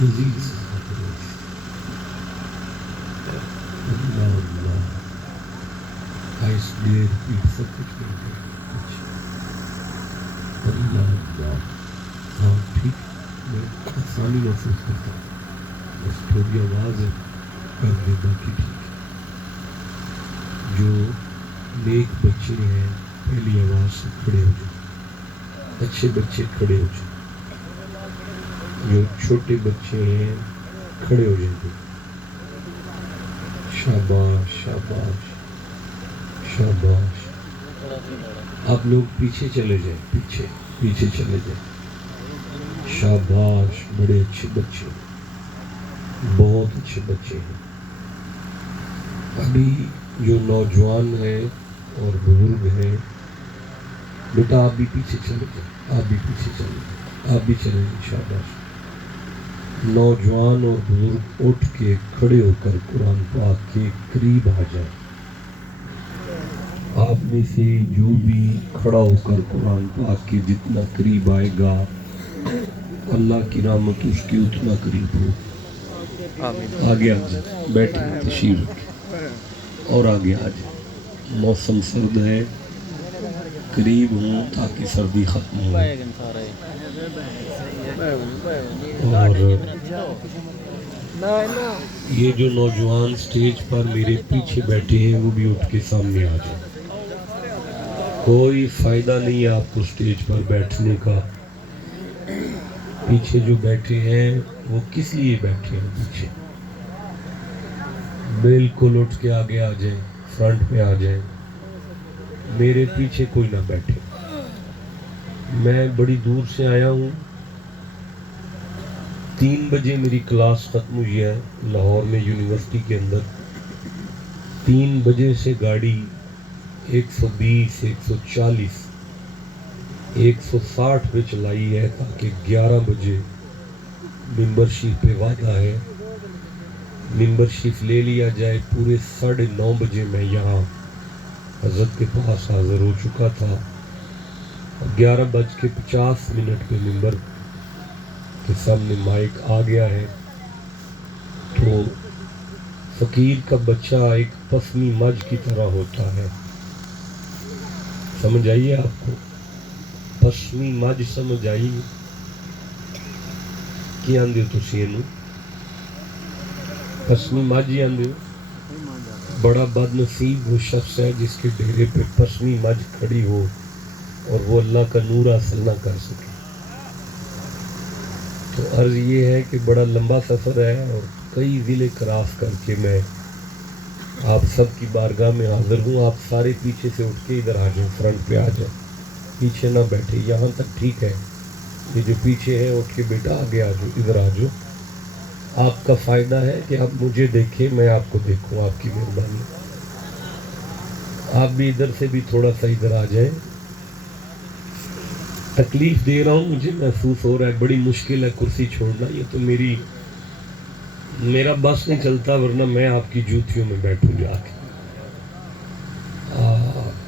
مزید صحت روش اللہ اللہ آئس ڈیر پیٹ سب کچھ مل گیا اللہ ہاں ٹھیک میں آسانی محسوس کرتا ہوں بس تھوڑی آواز ہے کر دے باقی ٹھیک ہے جو نیک بچے ہیں پہلی آواز سے کھڑے ہو جائیں اچھے بچے کھڑے ہو جائیں جو چھوٹے بچے ہیں کھڑے ہو جائیں گے شاباش شاباش شاباش آپ لوگ پیچھے چلے جائیں پیچھے چلے جائیں شاباش بڑے اچھے بچے بہت اچھے بچے ہیں ابھی جو نوجوان ہیں اور بزرگ ہیں بیٹا آپ بھی پیچھے چلے جائیں آپ بھی پیچھے چلے جائیں آپ بھی چلے جائیں شاباش نوجوان اور بزرگ اٹھ کے کھڑے ہو کر قرآن پاک کے قریب آ جائیں آپ میں سے جو بھی کھڑا ہو کر قرآن پاک کے جتنا قریب آئے گا اللہ کی رحمت اس کی اتنا قریب ہو آگے آ جائیں بیٹھے تشریف رکھیں اور آگے آ جائیں موسم سرد ہے قریب ہوں تاکہ سردی ختم ہو اور یہ جو نوجوان سٹیج پر میرے پیچھے بیٹھے ہیں وہ بھی اٹھ کے سامنے آ جائیں کوئی فائدہ نہیں ہے آپ کو سٹیج پر بیٹھنے کا پیچھے جو بیٹھے ہیں وہ کس لیے بیٹھے ہیں پیچھے بالکل اٹھ کے آگے آ جائیں فرنٹ پہ آ جائیں میرے پیچھے کوئی نہ بیٹھے میں بڑی دور سے آیا ہوں 3 بجے میری کلاس ختم ہوئی ہے لاہور میں یونیورسٹی کے اندر 3 بجے سے گاڑی 120 140 160 پہ چلائی ہے تاکہ 11 بجے ممبرشپ پہ وعدہ ہے ممبرشپ لے لیا جائے پورے 9:30 بجے میں یہاں حضرت کے پاس حاضر ہو چکا تھا 11:50 پہ ممبر کے سامنے مائک آ گیا ہے تو فقیر کا بچہ ایک پسمی مجھ کی طرح ہوتا ہے سمجھ آئیے آپ کو پسمی مجھ سمجھ آئیے کی آندے ہو تسی اینو پسمی مجھ ہی آندے ہو بڑا بد نصیب وہ شخص ہے جس کے ڈیرے پہ پسمی مجھ کھڑی ہو اور وہ اللہ کا نور حاصل نہ کر سکے تو عرض یہ ہے کہ بڑا لمبا سفر ہے اور کئی ضلع کراس کر کے میں آپ سب کی بارگاہ میں حاضر ہوں آپ سارے پیچھے سے اٹھ کے ادھر آ جائیں فرنٹ پہ آ جائیں پیچھے نہ بیٹھے یہاں تک ٹھیک ہے یہ جو پیچھے ہے اٹھ کے بیٹا آگے آ جاؤ ادھر آ جاؤ آپ کا فائدہ ہے کہ آپ مجھے دیکھیں میں آپ کو دیکھوں آپ کی مہربانی آپ بھی ادھر سے بھی تھوڑا سا ادھر آ جائیں تکلیف دے رہا ہوں مجھے محسوس ہو رہا ہے بڑی مشکل ہے کرسی چھوڑنا یہ تو میرا بس نہیں چلتا ورنہ میں آپ کی جوتیوں میں بیٹھوں جا کے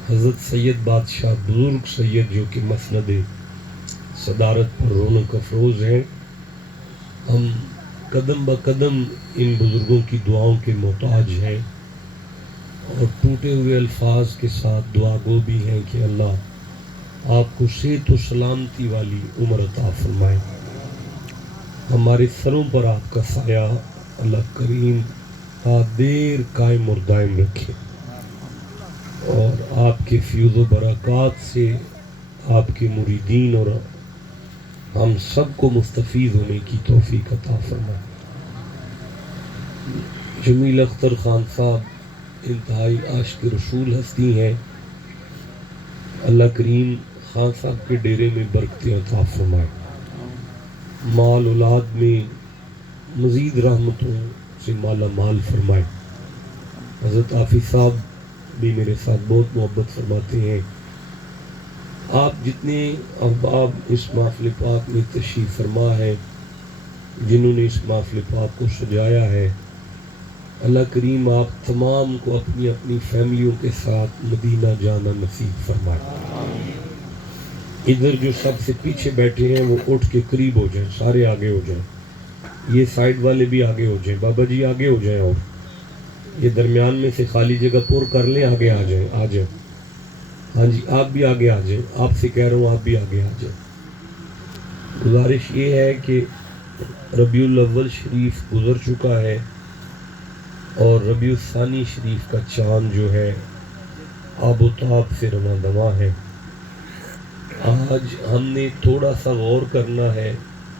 حضرت سید بادشاہ بزرگ سید جو کہ مسند صدارت پر رونق افروز ہیں ہم قدم با قدم ان بزرگوں کی دعاؤں کے محتاج ہیں اور ٹوٹے ہوئے الفاظ کے ساتھ دعا گو بھی ہیں کہ اللہ آپ کو صحت و سلامتی والی عمر عطا فرمائے ہمارے سروں پر آپ کا سایہ اللہ کریم تا دیر قائم اور دائم رکھے اور آپ کے فیض و برکات سے آپ کے مریدین اور ہم سب کو مستفید ہونے کی توفیق عطا فرمائے جمیل اختر خان صاحب انتہائی عاشق رسول ہستی ہیں اللہ کریم خان صاحب کے ڈیرے میں برکتیں عطا فرمائے مال اولاد میں مزید رحمتوں سے مالا مال فرمائے حضرت حافظ صاحب بھی میرے ساتھ بہت محبت فرماتے ہیں آپ جتنے احباب اس محفل پاک میں تشریف فرما ہے جنہوں نے اس محفل پاک کو سجایا ہے اللہ کریم آپ تمام کو اپنی اپنی فیملیوں کے ساتھ مدینہ جانا نصیب فرمائے ادھر جو سب سے پیچھے بیٹھے ہیں وہ اٹھ کے قریب ہو جائیں سارے آگے ہو جائیں یہ سائڈ والے بھی آگے ہو جائیں، بابا جی آگے ہو جائیں، اور یہ درمیان میں سے خالی جگہ پور کر لیں، آگے آ جائیں، آ جائیں، ہاں جی آپ بھی آگے آ جائیں، آپ سے کہہ رہا ہوں آپ بھی آگے آ جائیں۔ گزارش یہ ہے کہ ربیع الاول شریف گزر چکا ہے اور ربیع الثانی شریف کا چاند جو ہے آب و تاب سے رواں دواں ہے۔ آج ہم نے تھوڑا سا غور کرنا ہے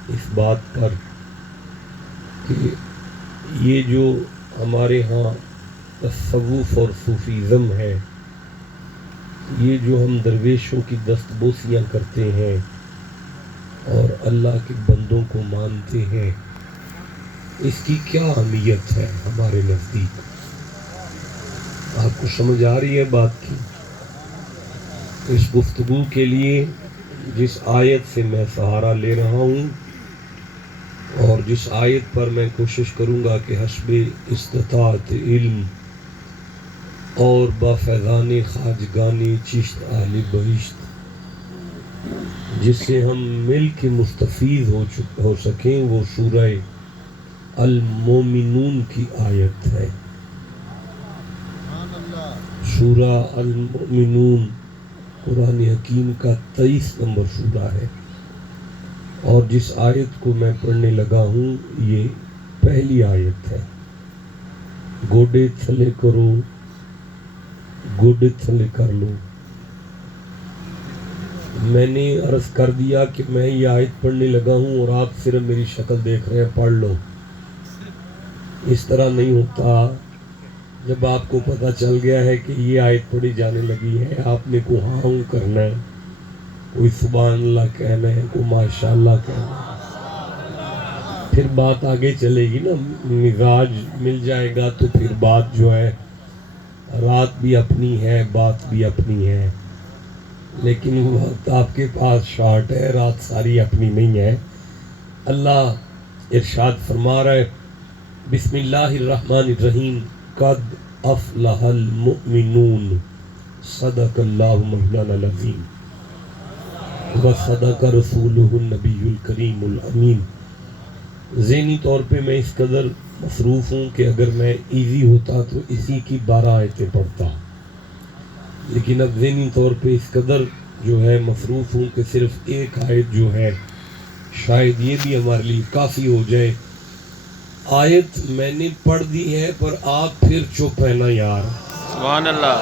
اس بات پر کہ یہ جو ہمارے ہاں تصوف اور صوفیزم ہے، یہ جو ہم درویشوں کی دست بوسیاں کرتے ہیں اور اللہ کے بندوں کو مانتے ہیں، اس کی کیا اہمیت ہے ہمارے نزدیک؟ آپ کو سمجھ آ رہی ہے بات کی؟ اس گفتگو کے لیے جس آیت سے میں سہارا لے رہا ہوں اور جس آیت پر میں کوشش کروں گا کہ حسب استطاعت علم اور با فیضان خواجگان چشت اہل بہشت، جس سے ہم مل کے مستفید ہو سکیں، وہ سورہ المومنون کی آیت ہے۔ سورہ المومنون قرآن حکیم کا 23 نمبر سورہ ہے، اور جس آیت کو میں پڑھنے لگا ہوں یہ پہلی آیت ہے۔ گوڈے تھلے کرو، گوڈے تھلے کر لو۔ میں نے عرض کر دیا کہ میں یہ آیت پڑھنے لگا ہوں اور آپ صرف میری شکل دیکھ رہے ہیں، پڑھ لو۔ اس طرح نہیں ہوتا۔ جب آپ کو پتہ چل گیا ہے کہ یہ آیت پڑھی جانے لگی ہے، آپ نے کو ہاں کرنا ہے، کوئی سبحان اللہ کہنا ہے، کوئی ماشاء اللہ کہنا ہے، پھر بات آگے چلے گی نا، مزاج مل جائے گا تو پھر بات جو ہے رات بھی اپنی ہے، بات بھی اپنی ہے، لیکن وقت آپ کے پاس شارٹ ہے، رات ساری اپنی نہیں ہے۔ اللہ ارشاد فرما رہا ہے، بسم اللہ الرحمن الرحیم، قد افلح المؤمنون، صدق اللہ مولانا العظیم وصدق رسولہ النبی الکریم الامین۔ ذہنی طور پہ میں اس قدر مصروف ہوں کہ اگر میں ایزی ہوتا تو اسی کی 12 آیتیں پڑھتا، لیکن اب ذہنی طور پہ اس قدر جو ہے مصروف ہوں کہ صرف ایک آیت جو ہے شاید یہ بھی ہمارے لیے کافی ہو جائے۔ آیت میں نے پڑھ دی ہے پر آپ پھر چپ ہے نا یار، سبحان اللہ۔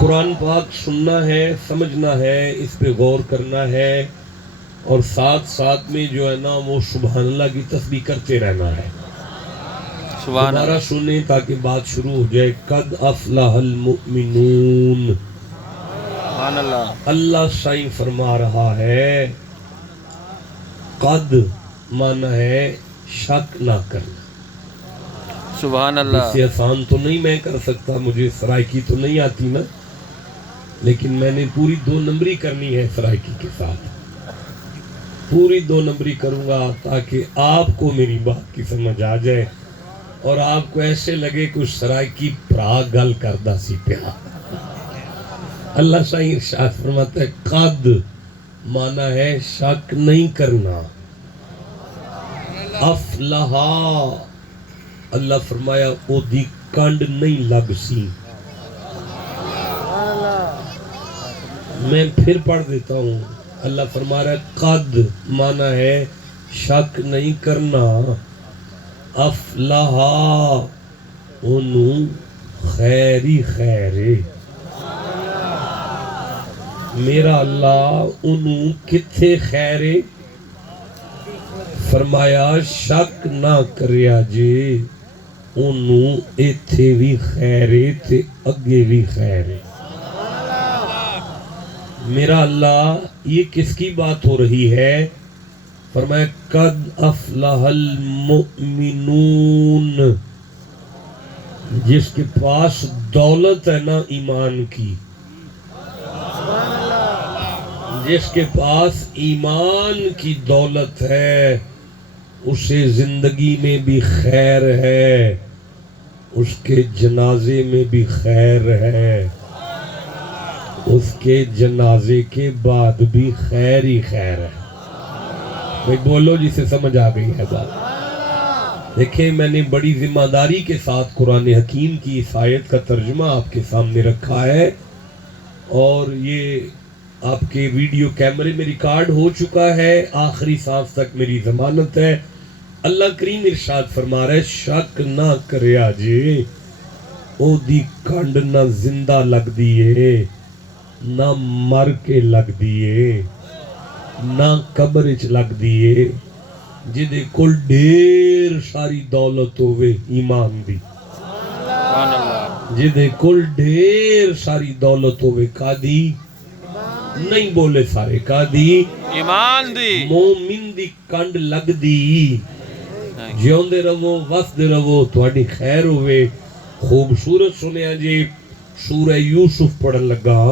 قرآن پاک سننا ہے، سمجھنا ہے، اس پہ غور کرنا ہے، اور ساتھ ساتھ میں جو ہے نا وہ سبحان اللہ کی تسبیح کرتے رہنا ہے۔ سبحان دوبارہ اللہ۔ سنیں تاکہ بات شروع ہو جائے۔ قد افلح المؤمنون، سبحان اللہ۔ اللہ سائیں فرما رہا ہے، قد مانا ہے شک نہ کرنا۔ سبحان اس اللہ۔ سے آسان تو نہیں میں کر سکتا، مجھے سرائکی تو نہیں آتی نا، لیکن میں نے پوری 2 نمبری کرنی ہے سرائکی کے ساتھ، پوری 2 نمبری کروں گا تاکہ آپ کو میری بات کی سمجھ آ جائے اور آپ کو ایسے لگے کچھ سرائکی پرا گل کردہ سی پیا۔ اللہ سائیں ارشاد فرماتا ہے، قد مانا ہے شک نہیں کرنا، افلحا اللہ فرمایا او دی کنڈ نہیں لگ سی۔ میں پھر پڑھ دیتا ہوں، اللہ فرما رہا ہے قد مانا ہے شک نہیں کرنا، افلحا انہوں خیری خیرے، میرا اللہ انہوں کتھے خیرے، فرمایا شک نہ کریا جے انہوں ایتھے بھی خیرے تے اگے بھی خیرے۔ میرا اللہ یہ کس کی بات ہو رہی ہے؟ فرمایا قد افلح المؤمنون، جس کے پاس دولت ہے نا ایمان کی، جس کے پاس ایمان کی دولت ہے اسے زندگی میں بھی خیر ہے، اس کے جنازے میں بھی خیر ہے، اس کے جنازے کے بعد بھی خیر ہی خیر ہے۔ بھائی بولو جسے سمجھ آ گئی ہے بات. دیکھیں میں نے بڑی ذمہ داری کے ساتھ قرآن حکیم کی اس آیت کا ترجمہ آپ کے سامنے رکھا ہے اور یہ آپ کے ویڈیو کیمرے میں ریکارڈ ہو چکا ہے. آخری سانس تک میری ضمانت ہے. اللہ کریم ارشاد فرما رہا ہے شک نہ کریا جے او دی کنڈ نہ زندہ لگ دیے نہ مر کے لگ دیے نہ قبر چ لگ دیے جدے کل ڈیر ساری دولت ہوئے ایمان دی سبحان اللہ جدے کل ڈیر ساری دولت ہوئے کا دی نہیں بولے سارے کا دی ایمان دی مومن دی کنڈ لگ دی جیوندے رہو وسدے رہو تواڈی خیر ہوئے. خوبصورت سنیا جی سورہ یوسف پڑھن لگا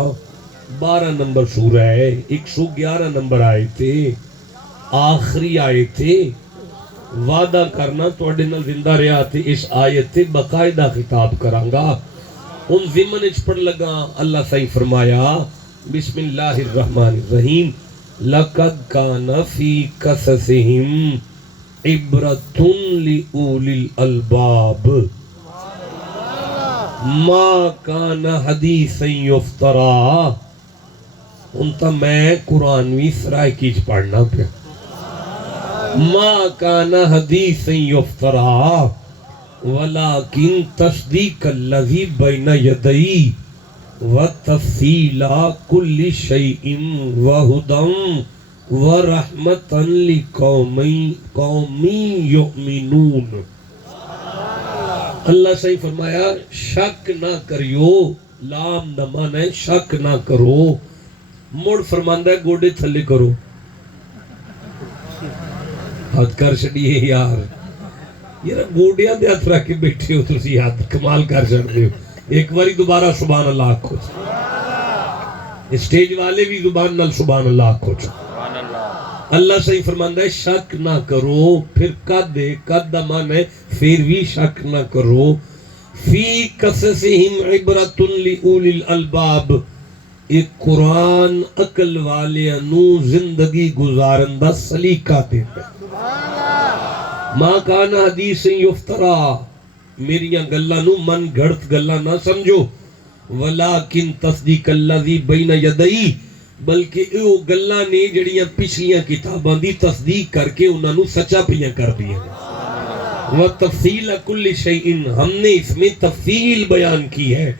12 نمبر سورہ ہے 111 نمبر آئے تھے آخری آئے تھے. وعدہ کرنا تواڈے نال زندہ رہا تے اس آیت تے باقاعدہ خطاب کرانگا. ان ضمن وچ پڑھ لگا اللہ صحیح فرمایا بسم اللہ الرحمن الرحیم لقد کان فی قصصہم عبرۃ لأولی الالباب ما کان حدیثا یفترا. انتا میں قرآنوی سرائکی چ پڑھنا پیا ما کان حدیثا یفترا ولیکن تصدیق الذی بین یدئی وتفصیل کل شیء وہدی ورحمۃ لقوم یؤمنون. اللہ صحیح فرمایا شک نہ کریو لام نہ مانے شک نہ کرو. مڑ فرماندہ ہے گوڑے تھلے کرو ہاتھ کر چڑیے یار یہ گوڑیاں دے ہاتھ رکھ کے بیٹھے ہو تسی ہاتھ کمال کر چڑھتے ہو. ایک باری دوبارہ سبحان اللہ آکھو اسٹیج والے بھی زبان نال سبحان اللہ آکھو. سبحان اللہ اللہ صحیح فرماندہ ہے شک نہ کرو. پھر قد مان ہے پھر بھی شک نہ کرو. فی قصصہم عبرۃ لأولی الالباب ایک قرآن عقل والے نو زندگی گزارن دا سلیقہ دیتا ہے. ما کان حدیث یفترا میریاں گلاں نو من گھڑت گلاں نہ سمجھو ولیکن تصدیق الذی بین یدئی بلکہ او گلاں نے جڑیاں پچھلیاں کتاباں دی تصدیق کر کے انہاں نو سچا پیاں کر دیا. وتفصیل کل شیء ہم نے اس میں تفصیل بیان کی ہے.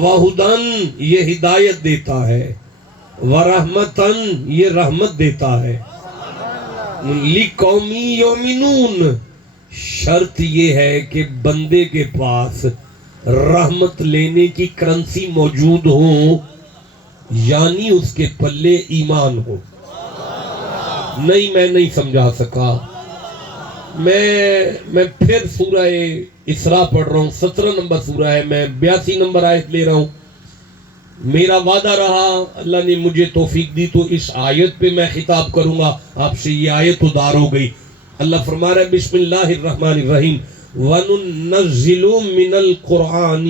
وہدن یہ ہدایت دیتا ہے ورحمتن یہ رحمت دیتا ہے. لقومی یؤمنون شرط یہ ہے کہ بندے کے پاس رحمت لینے کی کرنسی موجود ہو یعنی اس کے پلے ایمان ہو. نہیں میں نہیں سمجھا سکا. میں پھر سورہ اسراء پڑھ رہا ہوں 17 نمبر سورہ ہے میں 82 نمبر آیت لے رہا ہوں. میرا وعدہ رہا اللہ نے مجھے توفیق دی تو اس آیت پہ میں خطاب کروں گا. آپ سے یہ آیت ادار ہو گئی. اللہ فرما رہا ہے بسم اللہ الرحمن الرحیم وَنُنَزِّلُ مِنَ الْقُرْآنِ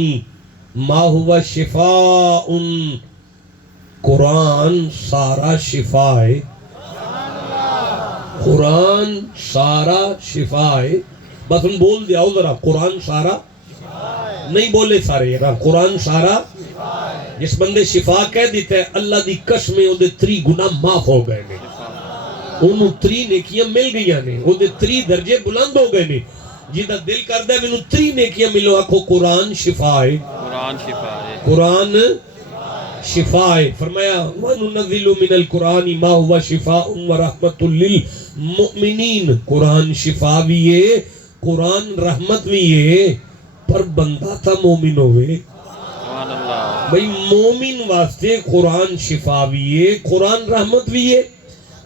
مَا هُوَ شِفَاءٌ قرآن سارا شفا ہے. قرآن سارا شفا ہے. بس ہم بول دیا ہو ذرا قرآن سارا نہیں بولے سارے قرآن سارا. جس بندے شفا کہہ دیتا ہے اللہ دی قسمیں او دے 3 گناہ معاف ہو گئے نے. انہوں 3 نیکیاں مل گئیاں نے. او دے 3 درجے بلند ہو گئے نے. جیدہ دل کردہ ہے میں انہوں 3 نیکیاں ملو آکھو قرآن شفا ہے. قرآن شفا ہے. قرآن شفا ہے. فرمایا وَنُنَزِّلُ مِنَ الْقُرْآنِ مَا هُوَ شِفَاءٌ وَرَحْمَةٌ لِّلْمُؤْمِنِينَ. قرآن شفا بھی ہے قرآن رحمت بھی ہے پر بندہ تھا مومن ہوئے. سبحان اللہ بھئی مومن واسطے قرآن شفا بھی ہے قرآن رحمت بھی ہے.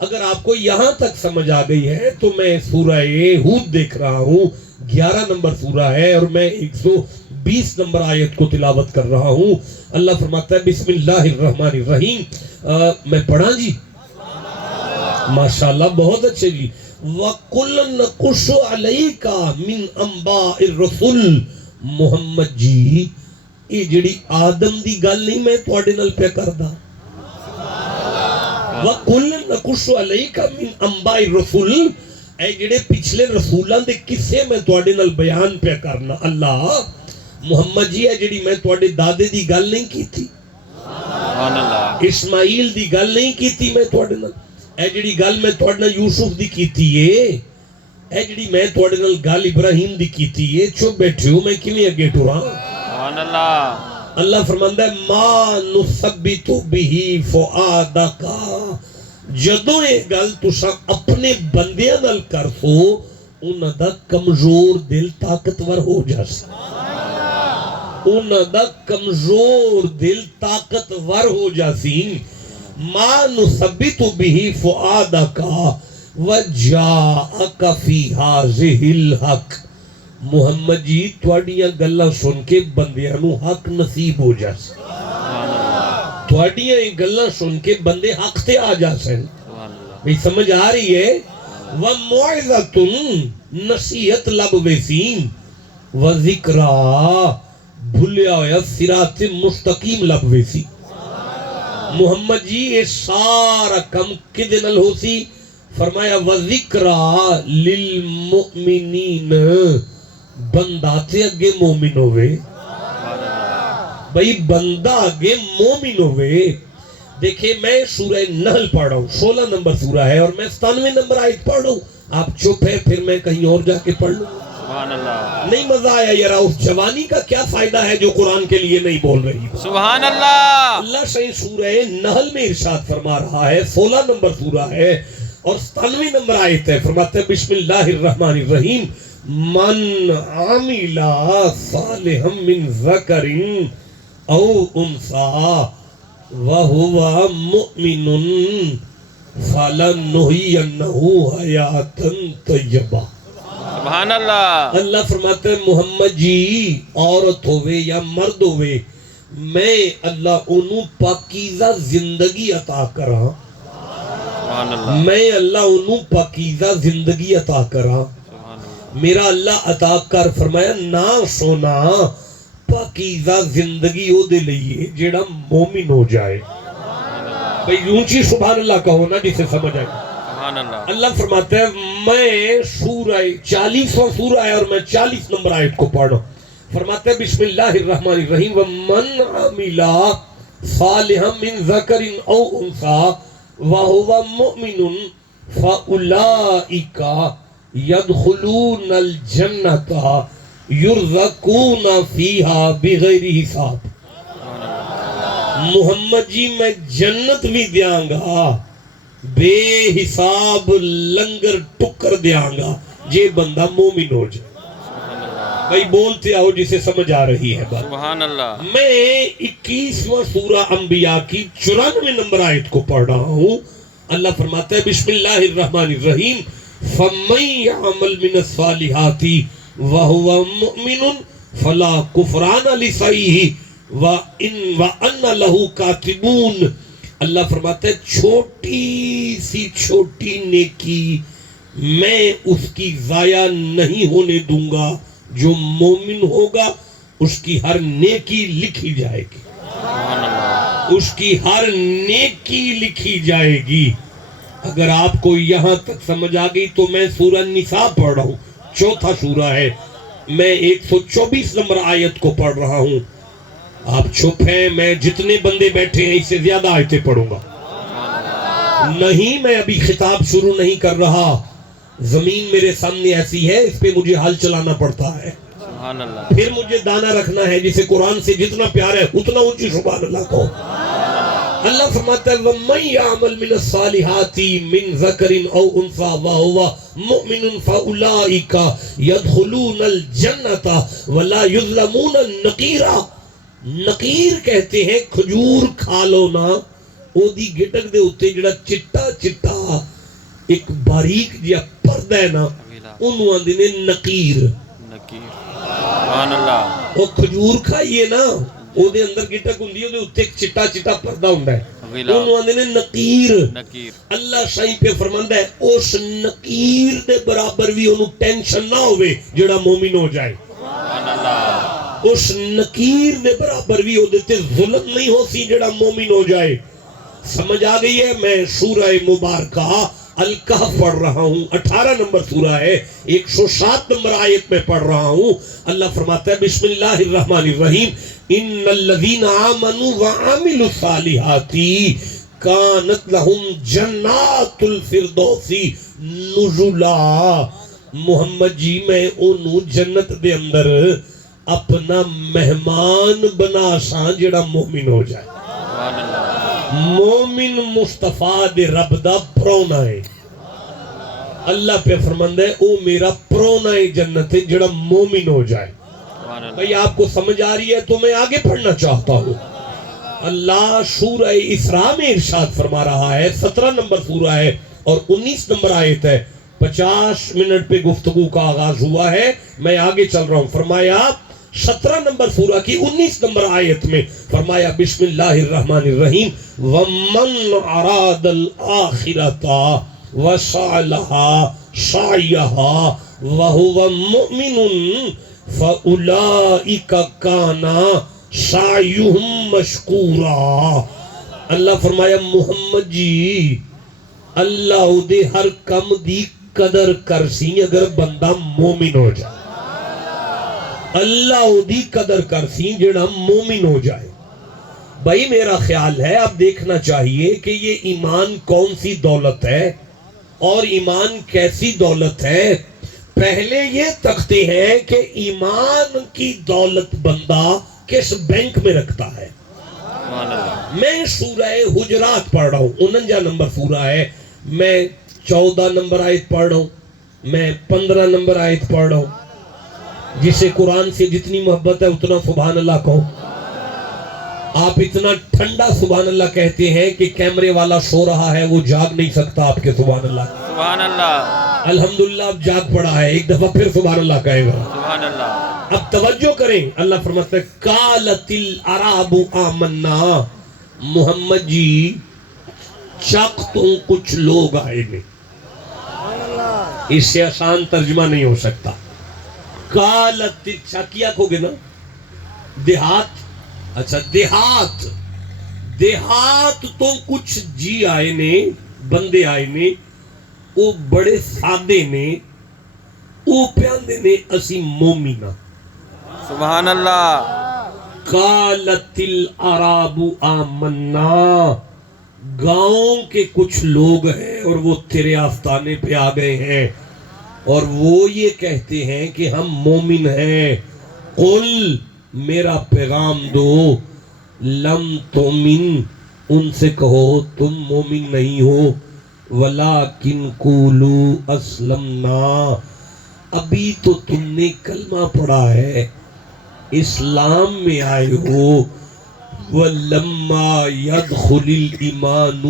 اگر آپ کو یہاں تک سمجھ آ گئی ہے تو میں سورہ ہود دیکھ رہا ہوں 11 نمبر سورہ ہے اور میں 120 نمبر آیت کو تلاوت کر رہا ہوں. اللہ فرماتا ہے بسم اللہ الرحمن الرحیم. میں پڑھا جی ماشاءاللہ بہت اچھے جی. وَقُلْ نَقُصُّ عَلَيْكَ مِنْ أَنْبَاءِ الرُّسُلِ. محمد جی یہ جڑی آدم دی گل نہیں میں تواڈے نال پہ کردا وَقُلْ نَقُصُّ عَلَيْكَ مِنْ أَنْبَاءِ الرُّسُلِ اے جڑے پچھلے رسولاں دے قصے میں تواڈے نال بیان پہ کرنا. اللہ محمد جی اے جڑی میں تواڈے دادے دی گل نہیں کیتی, سبحان اللہ. اسماعیل دی گل نہیں کیتی میں تواڈے نال, اے جڑی گل میں تواڈے نال یوسف دی کیتی ہے, اے جڑی میں تواڈے نال گل ابراہیم دی کیتی ہے, چپ بیٹھے ہو میں کیویں اگے ٹراں؟ سبحان اللہ. اللہ فرماندا ہے ما نثبت به فؤادک, جدوں یہ گل تساں اپنے بندیاں نال کرسو انہاں دا کمزور دل طاقتور ہو جاسے, انہاں دا کمزور دل طاقتور ہو جاسی. ما نثبت به فؤادک وجاءک فی ھذہ الحق. محمد جی تواڈیاں گلاں سن کے بندیاں نو حق نصیب ہو جاسے, تواڈیاں یہ گلاں سن کے بندے حق تے آ جاسے. بھی سمجھ آ رہی ہے؟ وَمُوعِظَةٌ نصیحت لب ویسین, وَذِکْرَا بھولیا ہویا صراط مستقیم لب ویسی. محمد جی یہ سارا کم کدے نال ہو سی؟ فرمایا وَذِکْرَا لِلْمُؤْمِنِينَ, بندہ تے اگے مومن ہوئے, بھئی بندہ اگے مومن ہوئے. دیکھیں میں سورہ نحل پڑھ رہا ہوں, 16 نمبر سورہ ہے اور میں 97 نمبر آیت پڑھ رہا ہوں. آپ چپ ہے پھر میں کہیں اور جا کے پڑھ لوں. سبحان اللہ. نہیں مزہ آیا یار, اس جوانی کا کیا فائدہ ہے جو قرآن کے لیے نہیں بول رہی. سبحان اللہ. اللہ صحیح سورہ نحل میں ارشاد فرما رہا ہے, 16 نمبر سورہ ہے اور 97 نمبر آیت ہے. فرماتے ہیں بسم اللہ الرحمن الرحیم, من عامل صالحا من ذکر او انثى وَهُوَ مُؤْمِنٌ فَلَنُحْيِيَنَّهُ حَيَاةً طَيِّبَةً. سبحان اللہ. اللہ فرماتے ہیں محمد جی عورت ہوئے یا مرد ہوئے, میں اللہ انہوں پاکیزہ زندگی عطا کراں. سبحان اللہ. میں اللہ انہوں پاکیزہ زندگی عطا کراں. میرا اللہ عطا کر فرمایا نہ سونا پاکیزہ زندگی ہو دے لئیے جیڑا مومن ہو جائے. بھئی اونچی سبحان اللہ کہو نا جسے سمجھ آئے. سبحان اللہ. اللہ فرماتا ہے میں سورہ 40واں سورہ ہے اور میں 40 نمبر آیت کو پڑھ رہا ہوں. فرماتا ہے بسم اللہ الرحمن الرحیم وَمَنْ عَمِلَ صَالِحًا مِنْ ذَكَرٍ أَوْ أُنْثَىٰ وَهُوَ مُؤْمِنٌ فَأُولَٰئِكَ يَدْخُلُونَ الْجَنَّةَ یرزقون فیہا بغیر حساب. محمد جی میں جنت بھی دیاں گا, بے حساب لنگر ٹکر دیاں گا جے بندہ مومن ہو جائے. بھئی بولتے آؤ جسے سمجھ آ رہی ہے بات. سبحان اللہ. میں 21واں سورہ انبیاء کی 94 نمبر آیت کو پڑھ رہا ہوں. اللہ فرماتا ہے بسم اللہ الرحمن الرحیم فَمَنْ يَعْمَلْ مِنَ الصَّالِحَاتِ وَهُوَ مُؤْمِنٌ فَلَا كُفْرَانَ لِسَعِيهِ وَأَنَّ لَهُ كَاتِبُونَ. اللہ فرماتا ہے چھوٹی سی چھوٹی نیکی میں اس کی ضائع نہیں ہونے دوں گا. جو مومن ہوگا اس کی ہر نیکی لکھی جائے گی, اس کی ہر نیکی لکھی جائے گی. اگر آپ کو یہاں تک سمجھ آ گئی تو میں سورہ نساء پڑھ رہا ہوں, 4تھا سورہ ہے, میں 124 نمبر آیت کو پڑھ رہا ہوں. آپ چھپ ہیں, میں جتنے بندے بیٹھے ہیں اس سے زیادہ آیتیں پڑھوں گا. نہیں میں ابھی خطاب شروع نہیں کر رہا, زمین میرے سامنے ایسی ہے اس پہ مجھے حل چلانا پڑتا ہے. سبحان اللہ. پھر مجھے دانا رکھنا ہے جسے قرآن سے جتنا پیار ہے اتنا اونچی سبحان اللہ کو. اللہ فرماتا ہے وَمَنْ يَعْمَلْ مِنَ الصَّالِحَاتِ مِنْ ذَكَرٍ أَوْ أُنْثَىٰ وَهُوَ مُؤْمِنٌ فَأُولَٰئِكَ يَدْخُلُونَ الْجَنَّةَ وَلَا يُظْلَمُونَ نَقِيرًا. نقیر کہتے ہیں کھجور کھا لو نا, او دی گٹک دے ہوتے جڑا چٹا چٹا ایک باریک جیا پردہ ہے نا, انہوں آندے نے نقیر. سبحان اللہ. وہ کھجور کھائیے نا, او دے اندر گٹک ہوندی ہے, او دے اوتے ایک چٹا چٹا پردہ ہوندا ہے, انہوں آندے نے نقیر. اللہ صحیح پہ فرماندا ہے اس نقیر دے برابر بھی انہوں ٹینشن نہ ہوئے جڑا مومن ہو جائے. سبحان اللہ. اس نقیر دے برابر بھی ہو دیتے ظلم نہیں ہو سی جڑا مومن ہو جائے. سمجھ آ گئی ہے؟ میں سورہ مبارکہ الکہف پڑھ رہا ہوں، 18 نمبر سورہ ہے، 107 نمبر آیت میں پڑھ رہا ہوں۔ اللہ فرماتا ہے بسم اللہ الرحمن الرحیم ان الذین آمنوا وعملوا الصالحات کانت لہم جنات الفردوس نزلا۔ محمد جی میں انہوں جنت دے اندر اپنا مہمان بنا ساں جڑا مومن ہو جائے۔ سبحان اللہ مومن مصطفیٰ دے رب دا پرونا ہے۔ اللہ پہ فرماندہ ہے او میرا پرونا ہے جنت ہے جڑا مومن ہو جائے۔ سبحان اللہ بھئی آپ کو سمجھ آ رہی ہے تو میں آگے پڑھنا چاہتا ہوں۔ اللہ سورہ اسراء میں ارشاد فرما رہا ہے، 17 نمبر سورہ ہے اور 19 نمبر آیت ہے، 50 منٹ پہ گفتگو کا آغاز ہوا ہے، میں آگے چل رہا ہوں۔ فرمایا 17 نمبر سورہ کی 19 نمبر آیت میں فرمایا بسم اللہ الرحمن الرحیم وَمَنْ عَرَادَ الْآخِرَةَ وَسَعَلَهَا سَعْيَهَا وَهُوَ مُؤْمِنٌ فَأُولَئِكَ كَانَ سَعْيُهُمْ مَشْكُورًا۔ اللہ فرمایا محمد جی اللہ دے ہر کم دی قدر کرسی اگر بندہ مومن ہو جائے، اللہ دی قدر کرسی جڑا مومن ہو جائے۔ بھائی میرا خیال ہے اب دیکھنا چاہیے کہ یہ ایمان کون سی دولت ہے اور ایمان کیسی دولت ہے۔ پہلے یہ تکتے ہیں کہ ایمان کی دولت بندہ کس بینک میں رکھتا ہے۔ سبحان اللہ میں سورہ حجرات پڑھ رہا ہوں، 49 نمبر سورہ ہے، میں 14 نمبر آیت پڑھ رہا ہوں، میں 15 نمبر آیت پڑھ رہا ہوں۔ جسے قرآن سے جتنی محبت ہے اتنا سبحان اللہ کہو۔ آپ اتنا ٹھنڈا سبحان اللہ کہتے ہیں کہ کیمرے والا سو رہا ہے وہ جاگ نہیں سکتا آپ کے سبحان اللہ۔ سبحان اللہ الحمدللہ اب جاگ پڑا ہے، ایک دفعہ پھر سبحان اللہ کہے گا۔ سبحان اللہ اب توجہ کریں، اللہ فرماتا ہے قالت العرب آمنا، محمد جی چک تو کچھ لوگ آئے نے، اس سے آسان ترجمہ نہیں ہو سکتا۔ قالت کیا کہو گے نا؟ دیہات، اچھا دیہات، دیہات تو کچھ جی آئے نے، بندے آئے نے، وہ بڑے سادے نے، وہ پیاندے نے اسی مومنہ۔ سبحان اللہ قالت العرب آمنا، گاؤں کے کچھ لوگ ہیں اور وہ تیرے آستانے پہ آ گئے ہیں اور وہ یہ کہتے ہیں کہ ہم مومن ہیں۔ قل میرا پیغام دو، لم تؤمن ان سے کہو تم مومن نہیں ہو، ولیکن قولوا اسلمنا، ابھی تو تم نے کلمہ پڑھا ہے، اسلام میں آئے ہو، وَلَمَّا يَدْخُلِ الْإِيمَانُ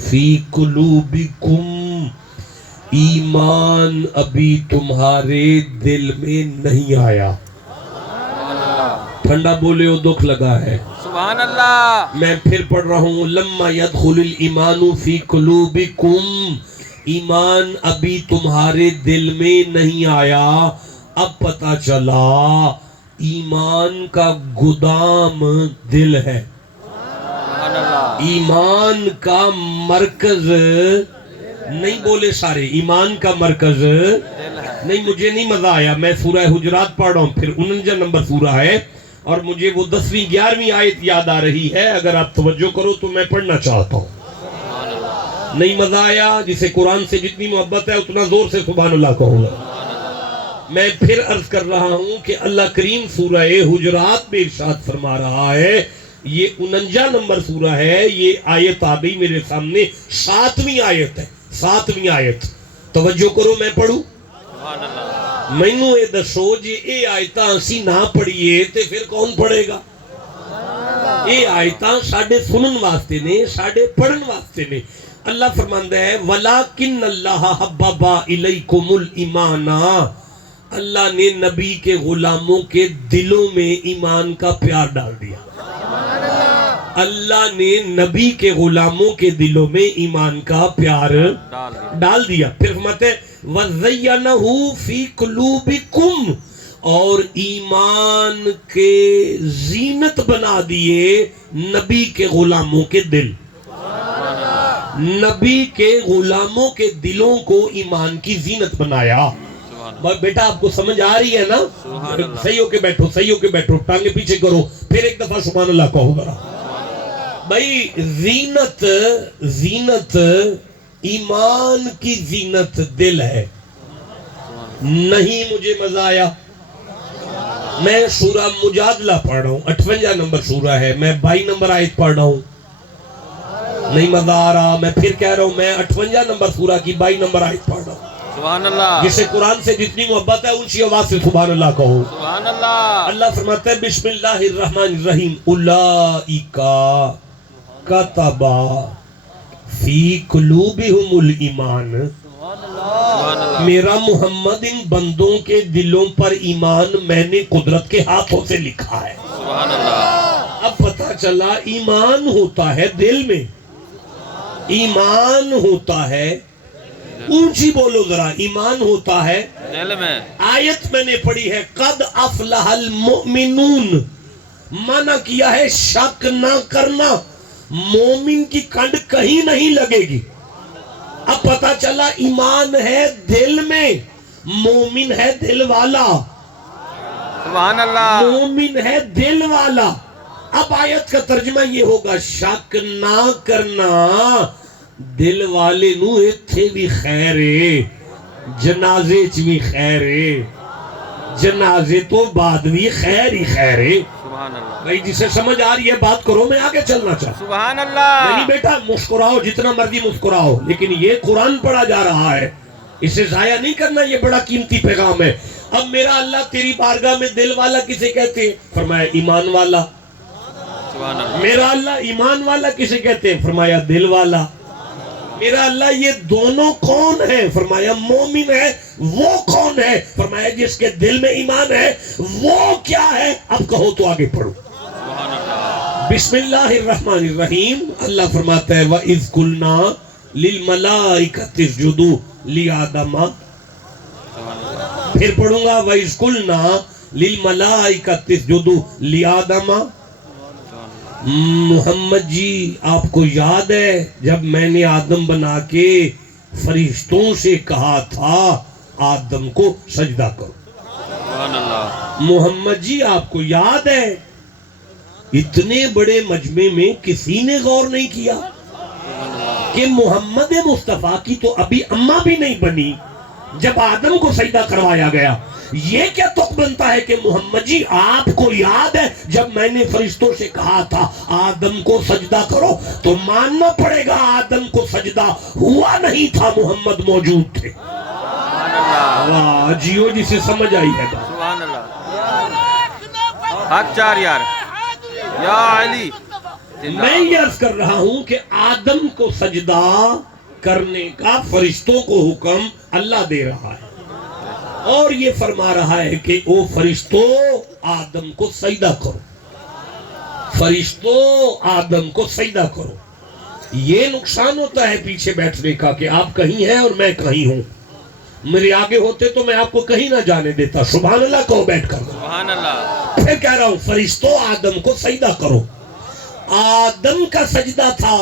فِي قُلُوبِكُمْ، ایمان ابھی تمہارے دل میں نہیں آیا۔ ٹھنڈا بولے ہو دکھ لگا ہے۔ سبحان اللہ میں پھر پڑھ رہا ہوں لَمَّا يَدْخُلِ الْإِيمَانُ فِي قُلُوبِكُمْ، ایمان ابھی تمہارے دل میں نہیں آیا۔ اب پتہ چلا ایمان کا گودام دل ہے، سبحان اللہ ایمان کا مرکز نہیں، بولے سارے ایمان کا مرکز دل ہے۔ نہیں۔ مجھے نہیں مزہ آیا، میں سورہ حجرات پڑھ رہا ہوں، پھر 49 نمبر سورہ ہے اور مجھے وہ 10ویں 11ویں آیت یاد آ رہی ہے، اگر آپ توجہ کرو تو میں پڑھنا چاہتا ہوں۔ سبحان اللہ نہیں مزہ آیا؟ جسے قرآن سے جتنی محبت ہے اتنا زور سے سبحان اللہ کہوں گا۔ میں پھر عرض کر رہا ہوں کہ اللہ کریم سورہ حجرات میں ارشاد فرما رہا ہے، یہ 49 نمبر سورہ ہے، یہ آیت آ گئی میرے سامنے، 7ویں آیت ہے، 7ویں آیت، توجہ کرو میں پڑھوں۔ سبحان اللہ مینوں اے دسو جی اے آیتاں اسی نہ پڑھیے تے پھر کون پڑھے گا؟ اے آیتاں ساڈے سنن واسطے نے، ساڈے پڑھن واسطے نے۔ اللہ فرماندا ہے وَلَٰكِنَّ اللَّهَ حَبَّبَ إِلَيْكُمُ الْإِيمَانَ، اللہ نے نبی کے غلاموں کے دلوں میں ایمان کا پیار ڈال دیا۔ اللہ نے نبی کے غلاموں کے دلوں میں ایمان کا پیار ڈال دیا۔ پھر فرماتے ہیں وَزَيَّنَهُ فِي قُلُوبِكُمْ، اور ایمان کے زینت بنا دیے نبی کے غلاموں کے دل۔ نبی کے غلاموں کے دلوں کو ایمان کی زینت بنایا. بیٹا آپ کو سمجھ آ رہی ہے نا؟ صحیح ہو کے بیٹھو, صحیح ہو کے بیٹھو, ٹانگیں پیچھے کرو, پھر ایک دفعہ سبحان اللہ کہو ذرا. بھائی زینت ایمان کی زینت دل ہے. نہیں مجھے مزہ آیا. میں سورہ مجادلہ پڑھ رہا ہوں, 58 نمبر سورہ ہے, میں 22 نمبر آیت پڑھ رہا ہوں. نہیں مزہ آ رہا, میں پھر کہہ رہا ہوں, میں 58 نمبر سورہ کی 22 نمبر آیت پڑھ رہا ہوں. سبحان اللہ. جسے قرآن سے جتنی محبت ہے اونچی آواز سے سبحان اللہ کہو. سبحان اللہ. اللہ فرماتا ہے بسم اللہ الرحمن الرحیم اولئک کتب فی قلوبہم الایمان. میرا محمد ان بندوں کے دلوں پر ایمان میں نے قدرت کے ہاتھوں سے لکھا ہے. سبحان اللہ. اب پتہ چلا ایمان ہوتا ہے دل میں, ایمان ہوتا ہے, اونچی بولو ذرا, ایمان ہوتا ہے دل میں. آیت میں نے پڑھی ہے قد افلح المؤمنون, منع کیا ہے شک نہ کرنا, مومن کی کنڈ کہیں نہیں لگے گی. اب پتہ چلا ایمان ہے دل میں, مومن ہے دل والا, سبحان اللہ. مومن ہے دل والا. اب آیت کا ترجمہ یہ ہوگا شک نہ کرنا, دل والے نو اتھے بھی خیر ہے, جنازے چ بھی خیر ہے, جنازے تو بعد بھی خیر ہی خیر ہے. سبحان اللہ. بھائی جسے سمجھ آ رہی ہے بات کرو, میں آگے چلنا چاہتا ہوں. سبحان اللہ. نہیں بیٹا مسکراؤ, جتنا مرضی مسکراؤ, لیکن یہ قرآن پڑھا جا رہا ہے, اسے ضائع نہیں کرنا, یہ بڑا قیمتی پیغام ہے. اب میرا اللہ تیری بارگاہ میں دل والا کسے کہتے ہیں؟ فرمایا ایمان والا. سبحان اللہ. میرا اللہ ایمان والا کسے کہتے ہیں؟ فرمایا دل والا. میرا اللہ یہ دونوں کون ہے؟ فرمایا مومن ہے. وہ کون ہے؟ فرمایا جس کے دل میں ایمان ہے. وہ کیا ہے؟ اب کہو تو آگے پڑھو. سبحان اللہ. بسم اللہ الرحمن الرحیم. اللہ فرماتا ہے وَإِذْ قُلْنَا لِلْمَلَائِكَةِ اسْجُدُوا لِآدَمَ. پھر پڑھوں گا وَإِذْ قُلْنَا لِلْمَلَائِكَةِ اسْجُدُوا لِآدَمَ. محمد جی آپ کو یاد ہے جب میں نے آدم بنا کے فرشتوں سے کہا تھا آدم کو سجدہ کرو. سبحان اللہ. محمد جی آپ کو یاد ہے؟ اتنے بڑے مجمع میں کسی نے غور نہیں کیا کہ محمد مصطفیٰ کی تو ابھی اماں بھی نہیں بنی جب آدم کو سجدہ کروایا گیا. یہ کیا تک بنتا ہے کہ محمد جی آپ کو یاد ہے جب میں نے فرشتوں سے کہا تھا آدم کو سجدہ کرو؟ تو ماننا پڑے گا آدم کو سجدہ ہوا نہیں تھا, محمد موجود تھے. واہ جیو جسے سمجھ آئی ہے. سبحان اللہ. حق چار یار یا علی. میں یہ عرض کر رہا ہوں کہ آدم کو سجدہ کرنے کا فرشتوں کو حکم اللہ دے رہا ہے, اور یہ فرما رہا ہے کہ او فرشتوں آدم کو سجدہ کرو, فرشتوں آدم کو سجدہ کرو. یہ نقصان ہوتا ہے پیچھے بیٹھنے کا کہ آپ کہیں ہیں اور میں کہیں ہوں, میرے آگے ہوتے تو میں آپ کو کہیں نہ جانے دیتا. سبحان اللہ کہو بیٹھ کر. سبحان اللہ. پھر کہہ رہا ہوں فرشتوں آدم کو سجدہ کرو. آدم کا سجدہ تھا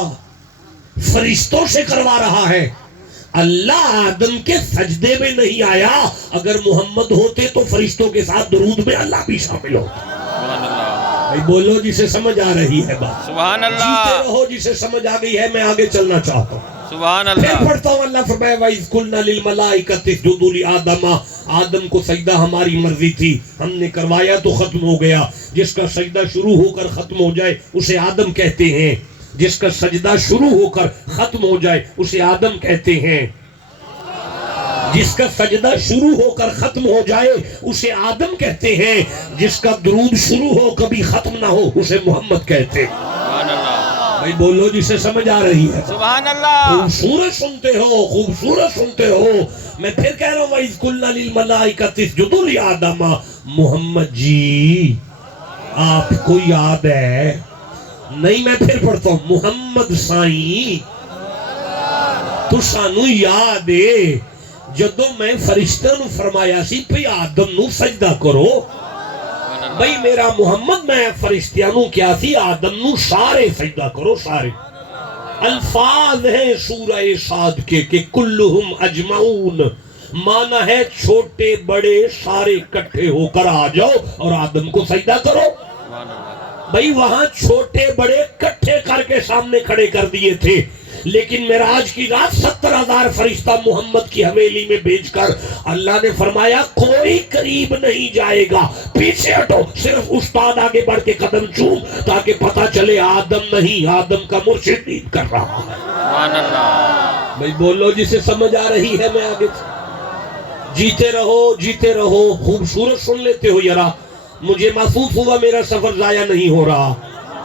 فرشتوں سے کروا رہا ہے. اللہ آدم کے سجدے میں نہیں آیا. اگر محمد ہوتے تو فرشتوں کے ساتھ درود میں اللہ بھی شامل ہوتا. سبحان اللہ. بھائی بولو جسے سمجھ آ رہی ہے بات. سبحان اللہ. جیتے رہو جسے سمجھ آ گئی ہے. میں آگے چلنا چاہتا ہوں. سبحان پھر اللہ. پڑھتا ہوں. اللہ فرمایا وَإِذْ قُلْنَا لِلْمَلَائِكَةِ اسْجُدُوا لِآدَمَ. آدم کو سجدہ ہماری مرضی تھی, ہم نے کروایا تو ختم ہو گیا. جس کا سجدہ شروع ہو کر ختم ہو جائے اسے آدم کہتے ہیں. جس کا سجدہ شروع ہو کر ختم ہو جائے اسے آدم کہتے ہیں. جس کا سجدہ شروع ہو کر ختم ہو جائے اسے آدم کہتے ہیں. جس کا درود شروع ہو کبھی ختم نہ ہو اسے محمد کہتے ہیں. سبحان اللہ. بھائی بولو جسے سمجھ آ رہی ہے. سبحان اللہ. خوبصورت سنتے ہو, خوبصورت سنتے ہو. میں پھر کہہ رہا ہوں وَإِذْ قُلْنَا لِلْمَلَائِكَةِ اسْجُدُوا لِآدَمَ. محمد جی آپ کو یاد ہے نہیں؟ میں پھر پڑھتا ہوں محمد سائیں تو سانو یاد ہے جدو میں فرشتہ نو فرمایا سی پہ آدم نو سجدہ کرو. بھئی میرا محمد میں فرشتیاں نو کیا سی آدم نو سارے سجدہ کرو, سارے. الفاظ ہیں سورہ صاد کے کہ کلہم اجمعون، مانا ہے چھوٹے بڑے سارے اکٹھے ہو کر آ جاؤ اور آدم کو سجدہ کرو۔ سبحان اللہ، بھئی وہاں چھوٹے بڑے اکٹھے کر کے سامنے کھڑے کر دیے تھے، لیکن معراج کی رات 70,000 فرشتہ محمد کی حویلی میں بھیج کر اللہ نے فرمایا کوئی قریب نہیں جائے گا، پیچھے ہٹو، صرف استاد آگے بڑھ کے قدم چوم تاکہ پتہ چلے آدم نہیں، آدم کا مرشد لیڈ کر رہا ہے۔ سبحان اللہ، بھئی بولو جسے سمجھ آ رہی ہے، میں آگے جیتے رہو، خوبصورت سن لیتے ہو یرا، مجھے محسوس ہوا میرا سفر ضائع نہیں ہو رہا۔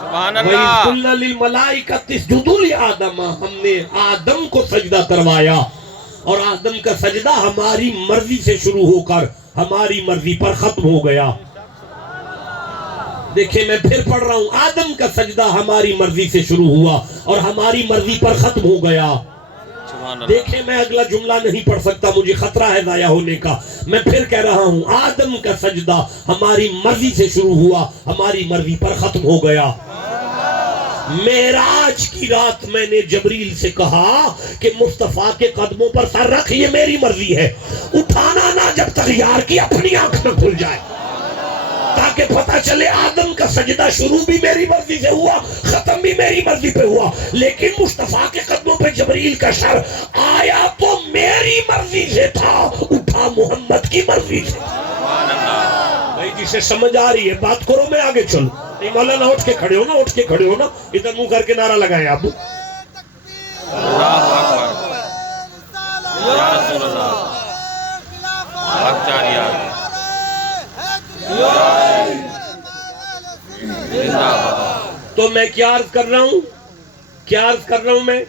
سبحان وَإِذْ اللہ، قُلْنَا لِلْمَلَائِكَةِ اسْجُدُوا لِآدَمَ، ہم نے آدم کو سجدہ کروایا، اور آدم کا سجدہ ہماری مرضی سے شروع ہو کر ہماری مرضی پر ختم ہو گیا۔ دیکھیں میں پھر پڑھ رہا ہوں، آدم کا سجدہ ہماری مرضی سے شروع ہوا اور ہماری مرضی پر ختم ہو گیا۔ سبحان اللہ، دیکھیں میں اگلا جملہ نہیں پڑھ سکتا، مجھے خطرہ ہے ضائع ہونے کا، میں پھر کہہ رہا ہوں، آدم کا سجدہ ہماری مرضی سے شروع ہوا، ہماری مرضی پر ختم ہو گیا۔ معراج کی رات میں نے جبریل سے کہا کہ مصطفیٰ کے قدموں پر سر رکھ، یہ میری مرضی ہے، اٹھانا نہ جب تک یار کی اپنی آنکھ نہ کھل جائے، تاکہ پتہ چلے آدم کا سجدہ شروع بھی میری مرضی سے ہوا، ختم بھی میری مرضی پہ ہوا، لیکن مصطفیٰ کے قدموں پہ جبریل کا سر آیا تو میری مرضی سے تھا، اٹھا محمد کی مرضی سے۔ سبحان اللہ، بھائی جسے سمجھ آ رہی ہے بات کرو، میں آگے چلوں۔ نہیں مولانا اٹھ کے کھڑے ہو نا، ادھر منہ کر کے نعرہ لگائیں آپ۔ اللہ اکبر، یا رسول اللہ، حق جاریہ، زندہ باد۔ تو میں کیا عرض کر رہا ہوں میں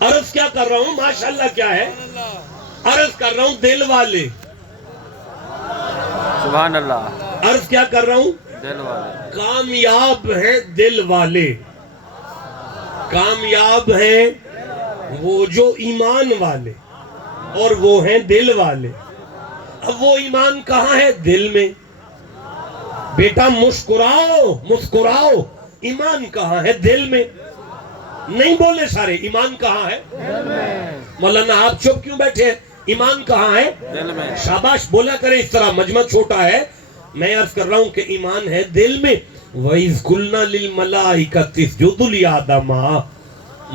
عرض کیا کر رہا ہوں، ماشاءاللہ کیا ہے، عرض کر رہا ہوں دل والے، سبحان اللہ، عرض کیا کر رہا ہوں، دل والے، کامیاب ہیں دل والے، کامیاب ہیں وہ جو ایمان والے، اور وہ ہیں دل والے۔ اب وہ ایمان کہاں ہے؟ دل میں۔ بیٹا مسکراؤ، ایمان کہاں ہے؟ دل میں۔ نہیں بولے سارے، ایمان کہاں ہے؟ مولانا آپ چپ کیوں بیٹھے ہیں؟ ایمان کہاں ہے؟ دل میں۔ شاباش، بولا کرے اس طرح، مجمع چھوٹا ہے، میں عرض کر رہا ہوں کہ ایمان ہے دل میں۔ وَإِذْ قُلْنَا لِلْمَلَائِكَةِ اسْجُدُوا لِآدَمَ،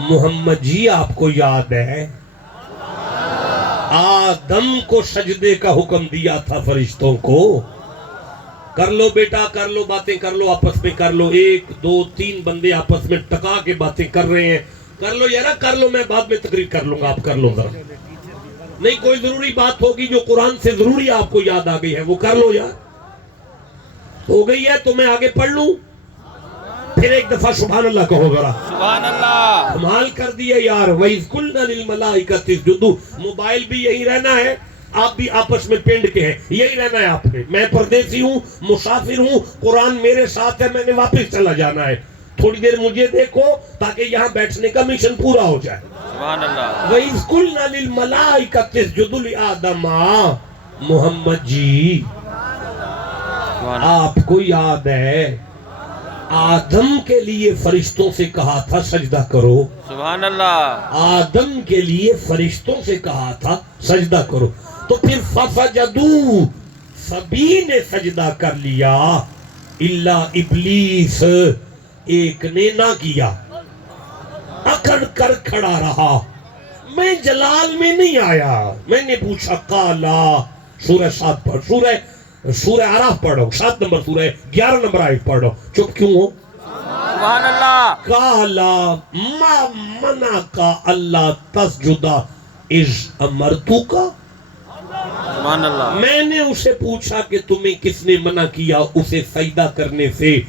محمد جی آپ کو یاد ہے آدم کو سجدے کا حکم دیا تھا فرشتوں کو، کر لو بیٹا، کر لو، باتیں کر لو، آپس میں کر لو، 1 2 3 بندے آپس میں ٹکا کے باتیں کر رہے ہیں، کر لو یارا، کر لو، میں بعد میں تقریر کر لوں گا، آپ کر لو ذرا، نہیں کوئی ضروری بات ہوگی جو قرآن سے ضروری آپ کو یاد آ گئی ہے وہ کر لو یار، ہو گئی ہے تو میں آگے پڑھ لوں، پھر ایک دفعہ سبحان اللہ کہو ذرا، سبحان اللہ، کمال کر دیا یار۔ وَإِذْ قُلْنَا لِلْمَلَائِكَةِ اسْجُدُوا، موبائل بھی یہی رہنا ہے، آپ بھی آپس میں پنڈ کے ہیں، یہی رہنا ہے آپ نے، میں پردیسی ہوں، مسافر ہوں، قرآن میرے ساتھ ہے، میں نے واپس چلا جانا ہے، تھوڑی دیر مجھے دیکھو تاکہ یہاں بیٹھنے کا مشن پورا ہو جائے۔ سبحان اللہ، وَإِذْ قُلْنَا لِلْمَلَائِكَةِ اسْجُدُوا لِآدَمَ، محمد جی سبحان اللہ، آپ کو یاد ہے آدم کے لیے فرشتوں سے کہا تھا سجدہ کرو، سبحان اللہ، آدم کے لیے فرشتوں سے کہا تھا سجدہ کرو، تو پھر فسجدوا، سبھی نے سجدہ کر لیا الا ابلیس، ایک نے نہ کیا، اکڑ کر کھڑا رہا، میں جلال میں نہیں آیا، میں نے پوچھا کالا، سورہ 7 پڑھ، سورہ عراف پڑھو، 7 نمبر سورہ، 11 نمبر آیت پڑھو، چپ کیوں ہو؟ سبحان اللہ، کالا ما منع کا اللہ تسجدہ اذ امرتوکا، سبحان اللہ، میں نے اسے پوچھا کہ تمہیں کس نے منع کیا اسے سجدہ کرنے سے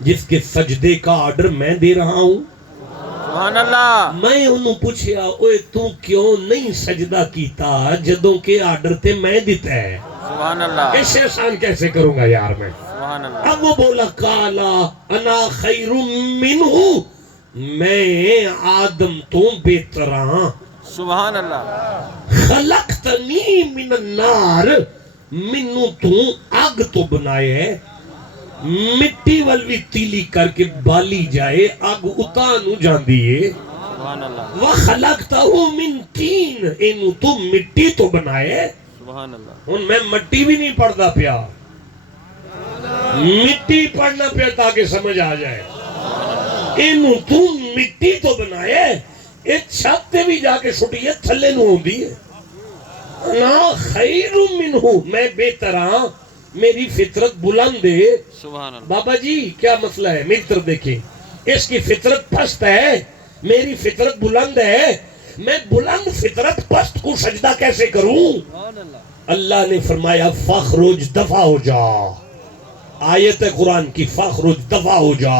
جس کے سجدے کا آرڈر میں دے رہا ہوں؟ سبحان اللہ، میں انہوں پوچھیا اوے تو کیوں نہیں سجدہ کیتا جدوں کے آرڈر تے میں دیتا ہے، سبحان اللہ، اس سے احسان کیسے کروں گا یار میں؟ سبحان اللہ، اب وہ بولا کالا انا خیر منہ، میں آدم تو بہتر ہاں، سبحان اللہ، خلقتنی من النار، منو تو آگ تو بنائے ہے، مٹی والوی تیلی کر کے بالی جائے آگ اتانو جان دیئے، سبحان اللہ وَخَلَقْتَهُ مِن طِين اینو تو مٹی تو بنائے. سبحان اللہ ہن میں مٹی بھی نہیں پڑھدا پیا, مٹی پڑھنا پیا تاکہ سمجھ آ جائے. اینو تو مٹی تو بنائے, اے چھت تے بھی جا کے سٹیے تھلے نو ہوندی ہے. انا خیر منہ, میں بہتر ہاں, میری فطرت بلند ہے. سبحان اللہ بابا جی کیا مسئلہ ہے, میری طرف دیکھیں, اس کی فطرت پست ہے, میری فطرت بلند ہے. میں بلند فطرت پست کو سجدہ کیسے کروں؟ اللہ نے فرمایا فخرج دفع ہو جا. آیت قرآن کی فخرج دفع ہو جا.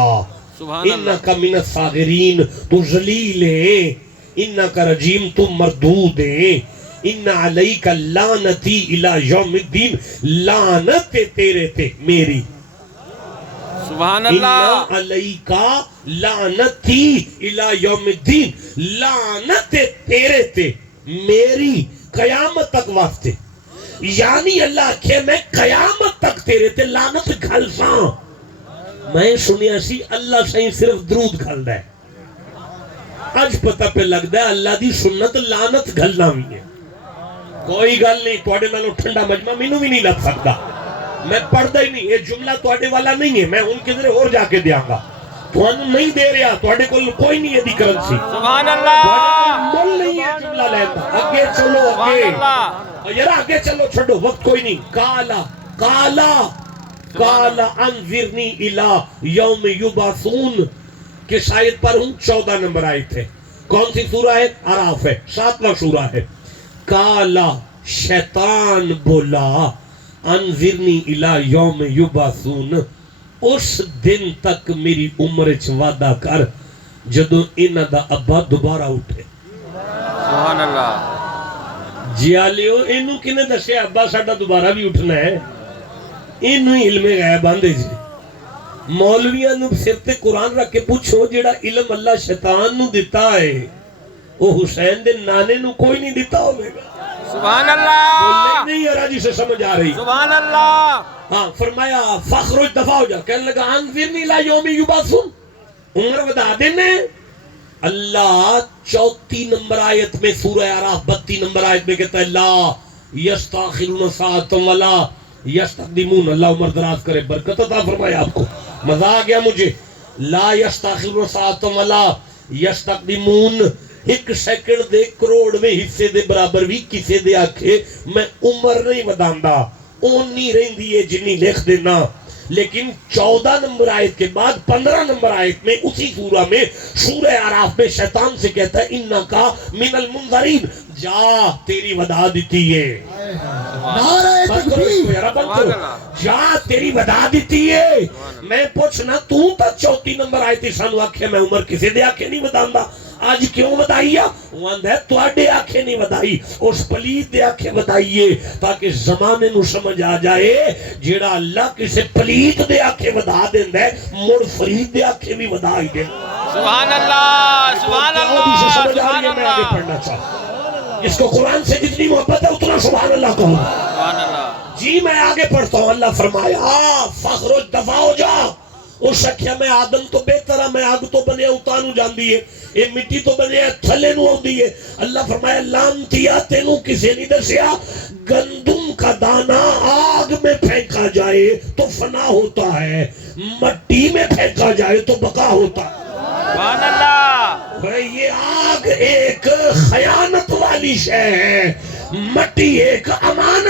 سبحان اللہ انکا من الصاغرین, تو ذلیل ہے. انکا رجیم, تو مردود ہے. ان علیک لعنتی الی یوم الدین, لعنت تیرے تے میری. سبحان ان اللہ علیکا لعنتی الی یوم الدین, لعنت تیرے تے میری قیامت تک واسطے. یعنی اللہ کہ میں قیامت تک تیرے تے لعنت گھل ساں. میں سنیا سی اللہ سائیں صرف درود گھل ہے, اج پتہ پہ لگتا ہے اللہ دی سنت لعنت گھلنا بھی ہے. کوئی گل نہیں, توڑے نالوں ٹھنڈا مجمع مینوں بھی نہیں لگ سکتا, میں پڑھدا ہی نہیں. یہ جملہ توڑے والا نہیں ہے, میں ان کدھر اور جا کے دیاں گا. تھانوں نہیں دے رہا, توڑے کول کوئی نہیں ہے دی کرنسی, سبحان اللہ مول نہیں ہے جملہ لینا. اگے چلو, سبحان اگے اللہ یار آگے چلو, چھڑو وقت کوئی نہیں. کالا کالا کالا انذرنی الی یوم یبعثون کہ شاید پر ہوں 14 نمبر آئے تھے. کون سی سورہ ہے؟ اعراف ہے, 7واں سورہ ہے. کالا شیطان بولا انذرنی الی یوم یبعثون, اس دن تک میری عمر چ وعدہ کر جدو انہاں دا ابا دوبارہ اٹھے. سبحان اللہ جیالیو اینو کنے دسے ابا ساڈا دوبارہ بھی اٹھنا ہے؟ اینو ہی علم غیب آندے جی. مولویاں نو سر تے قرآن رکھ کے پوچھو جیڑا علم اللہ شیطان نو دیتا ہے وہ حسین دے نانے نو کوئی نہیں دیتا ہوئے گا. سبحان اللہ بولنے نہیں یارا جی سے سمجھ آ رہی. سبحان اللہ ہاں فرمایا فخرج دفع ہو جا. کہنے لگا انذرنی الی یوم یبعثون, عمر بتا دینے. اللہ 34 نمبر آیت میں سورہ اعراف 32 نمبر آیت میں کہتا ہے لا یستاخرون ساعۃ ولا یستقدمون. اللہ عمر دراز کرے, برکت عطا فرمائے آپ کو. مزہ آ گیا مجھے. لا یستاخرون ساعۃ ولا یستقدمون, ایک سیکنڈ دے کروڑویں حصے دے برابر بھی کسے دے آکھے میں عمر نہیں وداندا, اون نہیں رہندی ہے جنی لکھ دینا. لیکن 14 نمبر آیت کے بعد 15 نمبر آیت میں اسی سورہ میں سورہ اعراف میں شیطان سے کہتا ہے انکا من المنذرین, جا تیری وعدہ دیتی ہے. نعرہ تکبیر, جا تیری وعدہ دیتی ہے. میں پوچھنا تو تا 34 نمبر آیت سانو آکھے میں عمر کسے دے آکھے نہیں وداندا, آج کیوں ودائی ہے؟ وہ اندہ ہے تو آڈے آنکھیں نہیں ودائی, اس پلید دے آنکھیں ودائیے تاکہ زمانے نو سمجھ آ جائے جیڑا اللہ کسے پلید دے آنکھیں ودا دیں ہے مڑ فرید دے آنکھیں بھی ودائی دیں. سبحان اللہ سبحان اللہ سمجھ آ رہی سبحان ہے, میں آگے اللہ پڑھنا چاہتا. اس کو قرآن سے جتنی محبت ہے اتنا سبحان اللہ کہوں. سبحان اللہ جی میں آگے پڑھتا ہوں. اللہ فرمایا فخرج دفع ہو جا. اس اکھیا میں آدم تو بہتر ہے, میں آگ تو بنے اتانو جان دیئے, اے مٹی تو بنے تھلے نو ہوں دیئے. اللہ فرمایا لانتیا تینوں کسے نہیں دسیا, گندم کا دانا آگ میں پھینکا جائے تو فنا ہوتا ہے, مٹی میں پھینکا جائے تو بقا ہوتا ہے. سبحان اللہ یہ آگ ایک خیانت والی شے ہے, مٹی ایک امانت